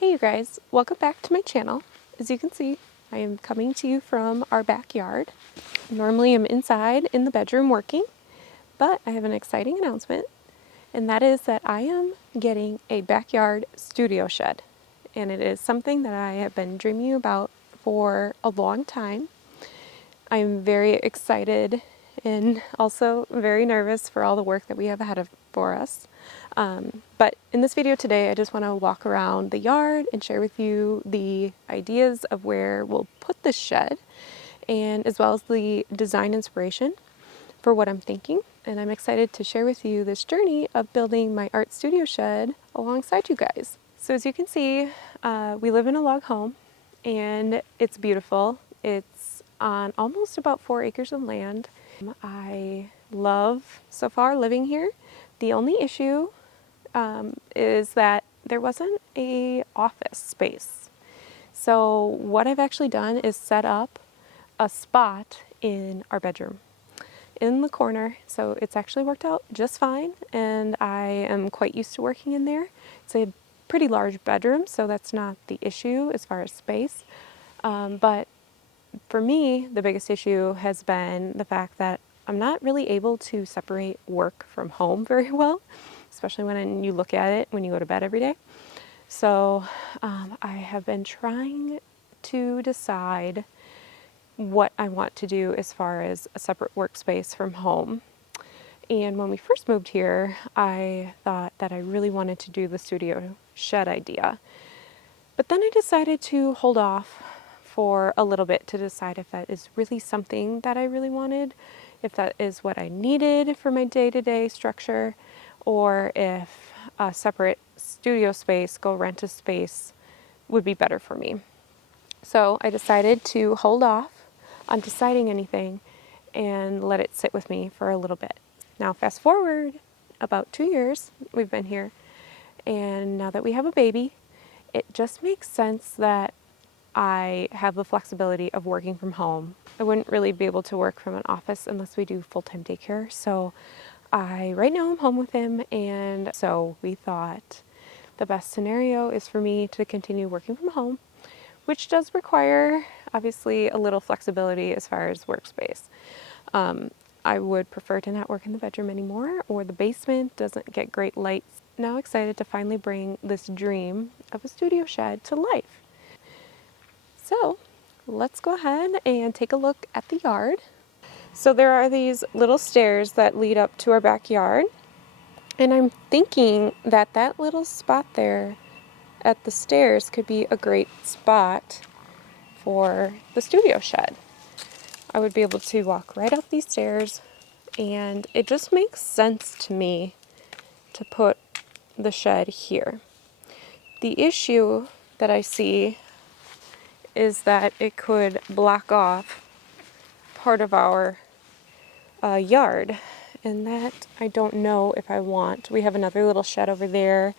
Hey you guys, welcome back to my channel. As you can see, I am coming to you from our backyard. Normally I'm inside in the bedroom working, but I have an exciting announcement, and that is that I am getting a backyard studio shed. And it is something that I have been dreaming about for a long time. I am very excited and also very nervous for all the work that we have ahead for us. But in this video today, I just want to walk around the yard and share with you the ideas of where we'll put this shed, and as well as the design inspiration for what I'm thinking. And I'm excited to share with you this journey of building my art studio shed alongside you guys. So as you can see, we live in a log home and it's beautiful. It's on almost about 4 acres of land. I love so far living here. The only issue is that there wasn't a office space. So what I've actually done is set up a spot in our bedroom in the corner. So it's actually worked out just fine, and I am quite used to working in there. It's a pretty large bedroom, so that's not the issue as far as space. But for me, the biggest issue has been the fact that I'm not really able to separate work from home very well, especially when you look at it when you go to bed every day. So I have been trying to decide what I want to do as far as a separate workspace from home. And when we first moved here, I thought that I really wanted to do the studio shed idea. But then I decided to hold off for a little bit to decide if that is really something that I really wanted, if that is what I needed for my day-to-day structure, or if a separate studio space, go rent a space, would be better for me. So I decided to hold off on deciding anything and let it sit with me for a little bit. Now fast forward about 2 years, we've been here, and now that we have a baby, it just makes sense that I have the flexibility of working from home. I wouldn't really be able to work from an office unless we do full-time daycare. So right now I'm home with him, and so we thought the best scenario is for me to continue working from home, which does require obviously a little flexibility as far as workspace. I would prefer to not work in the bedroom anymore, or the basement doesn't get great lights. Now excited to finally bring this dream of a studio shed to life. So let's go ahead and take a look at the yard. So there are these little stairs that lead up to our backyard, and I'm thinking that that little spot there at the stairs could be a great spot for the studio shed. I would be able to walk right up these stairs, and it just makes sense to me to put the shed here. The issue that I see is that it could block off part of our yard, and that I don't know if I want. We have another little shed over there,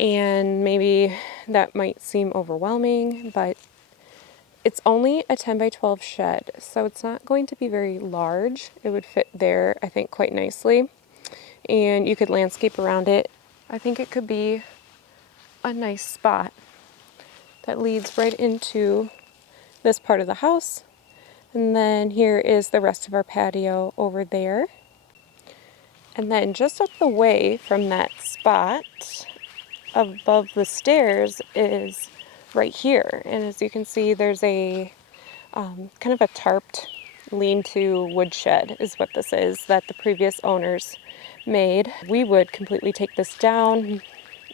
and maybe that might seem overwhelming, but it's only a 10 by 12 shed, so it's not going to be very large. It would fit there, I think, quite nicely, and you could landscape around it. I think it could be a nice spot that leads right into this part of the house. And then here is the rest of our patio over there. And then just up the way from that spot above the stairs is right here. And as you can see, there's a kind of a tarped lean-to woodshed is what this is, that the previous owners made. We would completely take this down,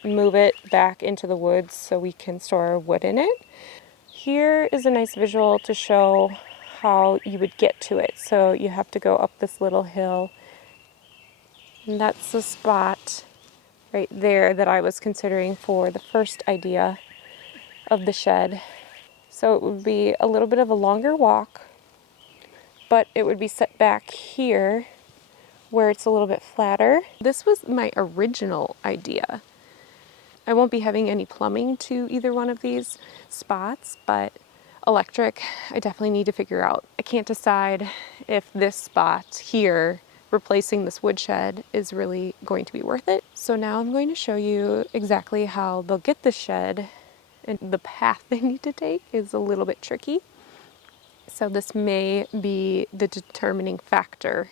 move it back into the woods so we can store wood in it. Here is a nice visual to show how you would get to it. So you have to go up this little hill, and that's the spot right there that I was considering for the first idea of the shed. So it would be a little bit of a longer walk, but it would be set back here where it's a little bit flatter. This was my original idea. I won't be having any plumbing to either one of these spots, but electric, I definitely need to figure out. I can't decide if this spot here, replacing this woodshed, is really going to be worth it. So now I'm going to show you exactly how they'll get the shed and the path they need to take is a little bit tricky. So this may be the determining factor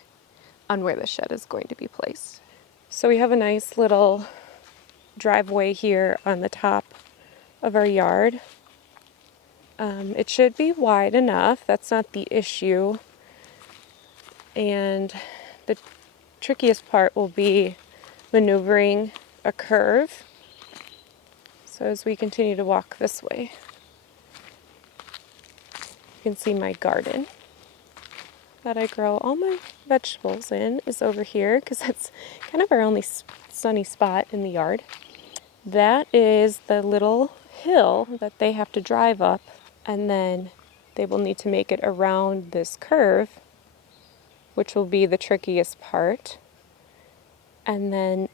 on where the shed is going to be placed. So we have a nice little driveway here on the top of our yard. It should be wide enough. That's not the issue. And the trickiest part will be maneuvering a curve. So as we continue to walk this way, you can see my garden that I grow all my vegetables in is over here because that's kind of our only sunny spot in the yard. That is the little hill that they have to drive up, and then they will need to make it around this curve, which will be the trickiest part. And then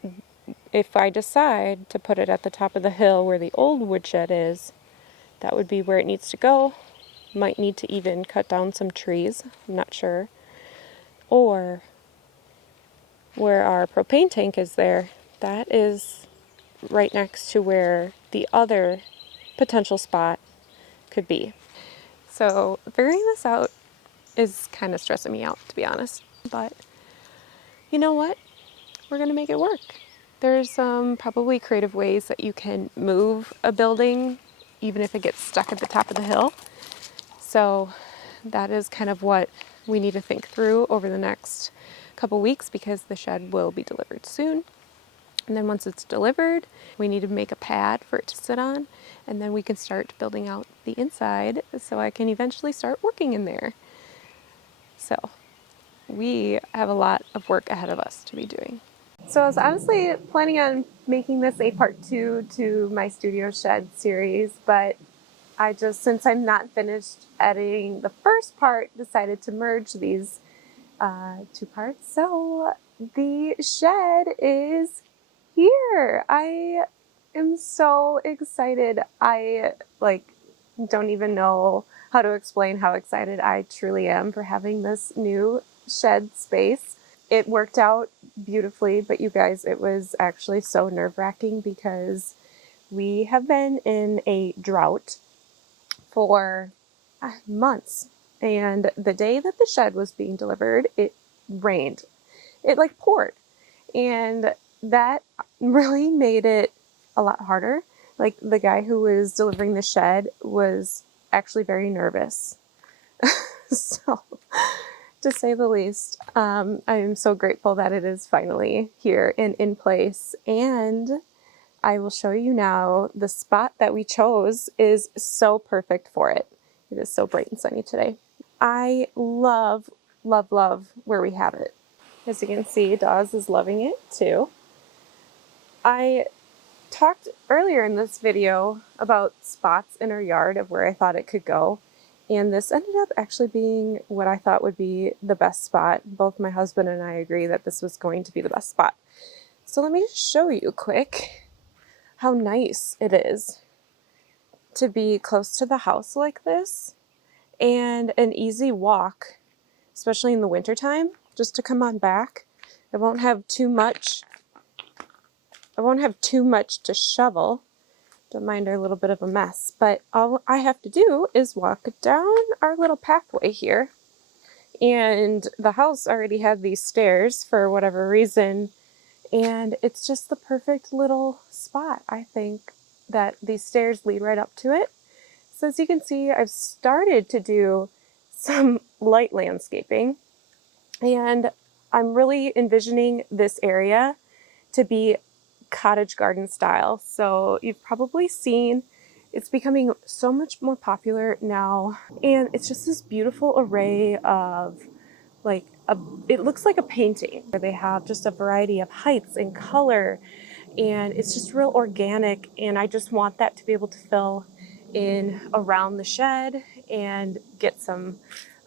if I decide to put it at the top of the hill where the old woodshed is, that would be where it needs to go. Might need to even cut down some trees, I'm not sure. Or where our propane tank is there, that is right next to where the other potential spot could be. So figuring this out is kind of stressing me out, to be honest. But you know what? We're going to make it work. There's probably creative ways that you can move a building even if it gets stuck at the top of the hill. So that is kind of what we need to think through over the next couple weeks because the shed will be delivered soon. And then once it's delivered, we need to make a pad for it to sit on, and then we can start building out the inside so I can eventually start working in there. So we have a lot of work ahead of us to be doing. So I was honestly planning on making this a part 2 to my studio shed series, but I just, since I'm not finished editing the first part, decided to merge these 2 parts. So the shed is here. I am so excited. I don't even know how to explain how excited I truly am for having this new shed space. It worked out beautifully, but you guys, it was actually so nerve-wracking because we have been in a drought for months. And the day that the shed was being delivered, it rained. It poured. And that really made it a lot harder. The guy who was delivering the shed was actually very nervous. So, to say the least, I am so grateful that it is finally here and in place. And I will show you now the spot that we chose is so perfect for it. It is so bright and sunny today. I love, love, love where we have it. As you can see, Dawes is loving it too. I talked earlier in this video about spots in our yard of where I thought it could go. And this ended up actually being what I thought would be the best spot. Both my husband and I agree that this was going to be the best spot. So let me just show you quick how nice it is to be close to the house like this and an easy walk, especially in the wintertime, just to come on back. I won't have too much to shovel. Don't mind our little bit of a mess, but all I have to do is walk down our little pathway here. And the house already had these stairs for whatever reason, and it's just the perfect little spot. I think that these stairs lead right up to it. So as you can see, I've started to do some light landscaping, and I'm really envisioning this area to be cottage garden style. So you've probably seen it's becoming so much more popular now, and it's just this beautiful array of it looks like a painting where they have just a variety of heights and color, and it's just real organic, and I just want that to be able to fill in around the shed and get some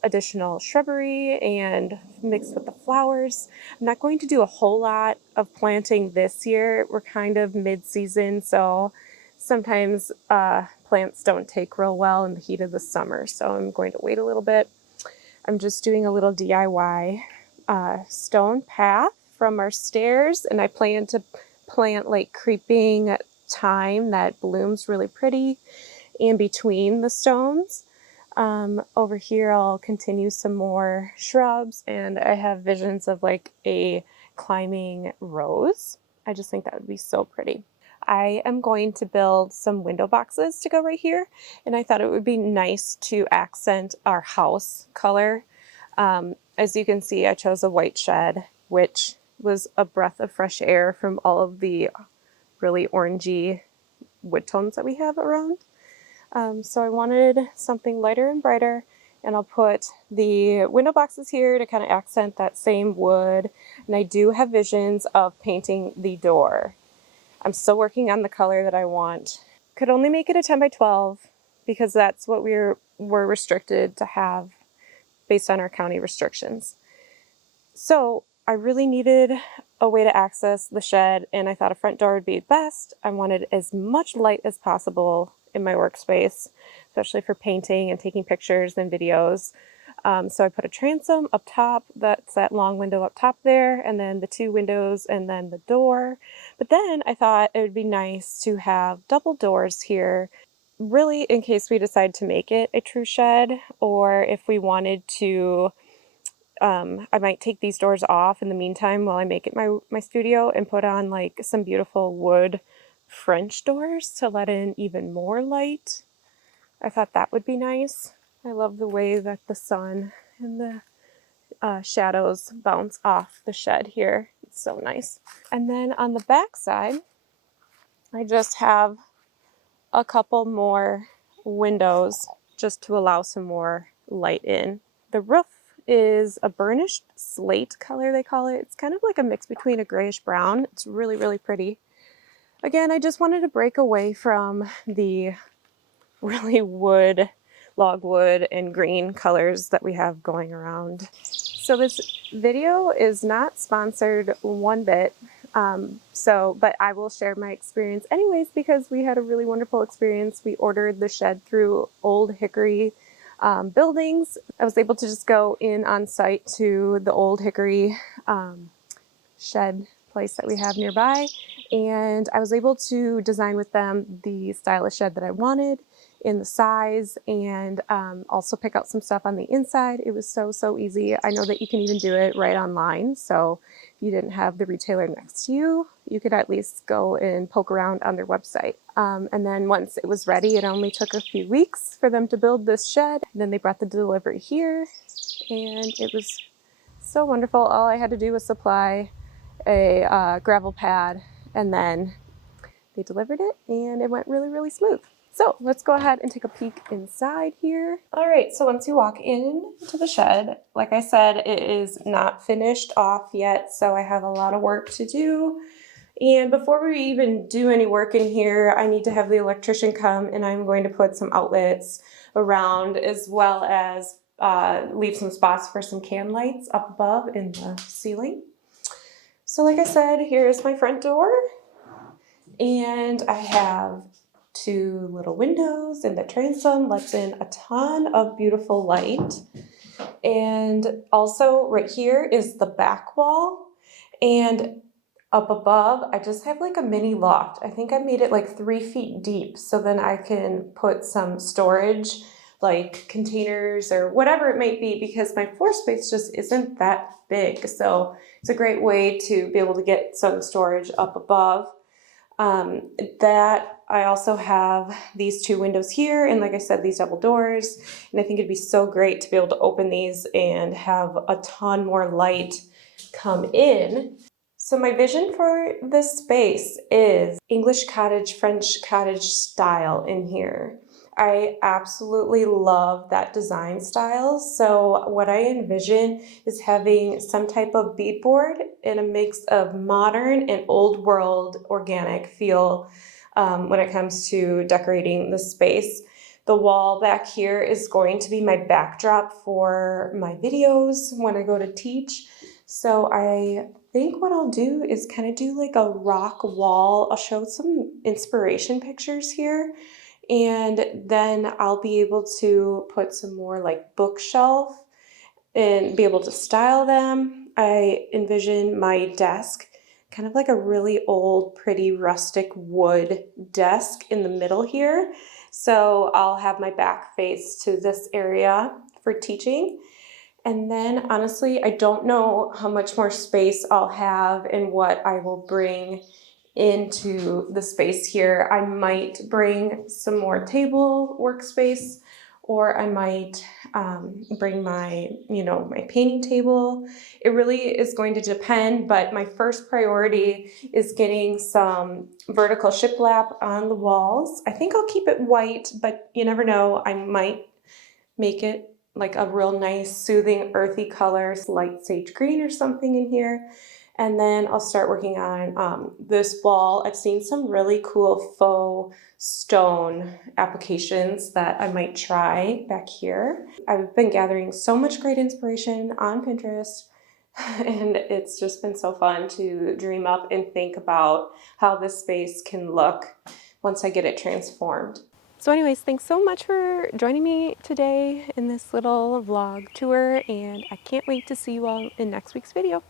additional shrubbery and mix with the flowers. I'm not going to do a whole lot of planting this year. We're kind of mid-season, so sometimes plants don't take real well in the heat of the summer, so I'm going to wait a little bit. I'm just doing a little DIY stone path from our stairs, and I plan to plant creeping thyme that blooms really pretty in between the stones. Over here I'll continue some more shrubs, and I have visions of like a climbing rose. I just think that would be so pretty. I am going to build some window boxes to go right here, and I thought it would be nice to accent our house color. As you can see, I chose a white shed, which was a breath of fresh air from all of the really orangey wood tones that we have around. So I wanted something lighter and brighter, and I'll put the window boxes here to kind of accent that same wood. And I do have visions of painting the door. I'm still working on the color that I want. Could only make it a 10 by 12 because that's what we're restricted to have based on our county restrictions. So I really needed a way to access the shed, and I thought a front door would be best. I wanted as much light as possible in my workspace, especially for painting and taking pictures and videos. So I put a transom up top, that's that long window up top there, and then the 2 windows and then the door. But then I thought it would be nice to have double doors here, really in case we decide to make it a true shed, or if we wanted to, I might take these doors off in the meantime while I make it my studio and put on like some beautiful wood French doors to let in even more light. I thought that would be nice. I love the way that the sun and the shadows bounce off the shed here. It's so nice. And then on the back side, I just have a couple more windows just to allow some more light in. The roof is a burnished slate color, they call it. It's kind of like a mix between a grayish brown. It's really, really pretty. Again, I just wanted to break away from the really log wood and green colors that we have going around. So this video is not sponsored one bit, but I will share my experience anyways because we had a really wonderful experience. We ordered the shed through Old Hickory Buildings. I was able to just go in on site to the Old Hickory shed place that we have nearby, and I was able to design with them the stylish shed that I wanted in the size, and also pick out some stuff on the inside. It was so easy. I know that you can even do it right online, so if you didn't have the retailer next to you, you could at least go and poke around on their website. And then once it was ready, it only took a few weeks for them to build this shed. And then they brought the delivery here, and it was so wonderful. All I had to do was supply a gravel pad, and then they delivered it, and it went really smooth. So let's go ahead and take a peek inside here. All right, so once you walk into the shed, like I said, it is not finished off yet, so I have a lot of work to do. And before we even do any work in here, I need to have the electrician come, and I'm going to put some outlets around, as well as leave some spots for some can lights up above in the ceiling. So like I said, here's my front door, and I have 2 little windows, and the transom lets in a ton of beautiful light. And also right here is the back wall, and up above I just have like a mini loft. I think I made it like 3 feet deep, so then I can put some storage like containers or whatever it might be, because my floor space just isn't that big. So it's a great way to be able to get some storage up above. That I also have these 2 windows here, and like I said, these double doors, and I think it'd be so great to be able to open these and have a ton more light come in. So my vision for this space is English cottage, French cottage style in here. I absolutely love that design style. So what I envision is having some type of beadboard in a mix of modern and old world organic feel when it comes to decorating the space. The wall back here is going to be my backdrop for my videos when I go to teach. So I think what I'll do is kind of do like a rock wall. I'll show some inspiration pictures here, and then I'll be able to put some more like bookshelf and be able to style them. I envision my desk kind of like a really old, pretty rustic wood desk in the middle here. So I'll have my back face to this area for teaching. And then honestly, I don't know how much more space I'll have and what I will bring into the space here. I might bring some more table workspace, or I might bring my, my painting table. It really is going to depend, but my first priority is getting some vertical shiplap on the walls. I think I'll keep it white, but you never know. I might make it like a real nice, soothing, earthy color, light sage green or something in here. And then I'll start working on this wall. I've seen some really cool faux stone applications that I might try back here. I've been gathering so much great inspiration on Pinterest, and it's just been so fun to dream up and think about how this space can look once I get it transformed. So anyways, thanks so much for joining me today in this little vlog tour, and I can't wait to see you all in next week's video.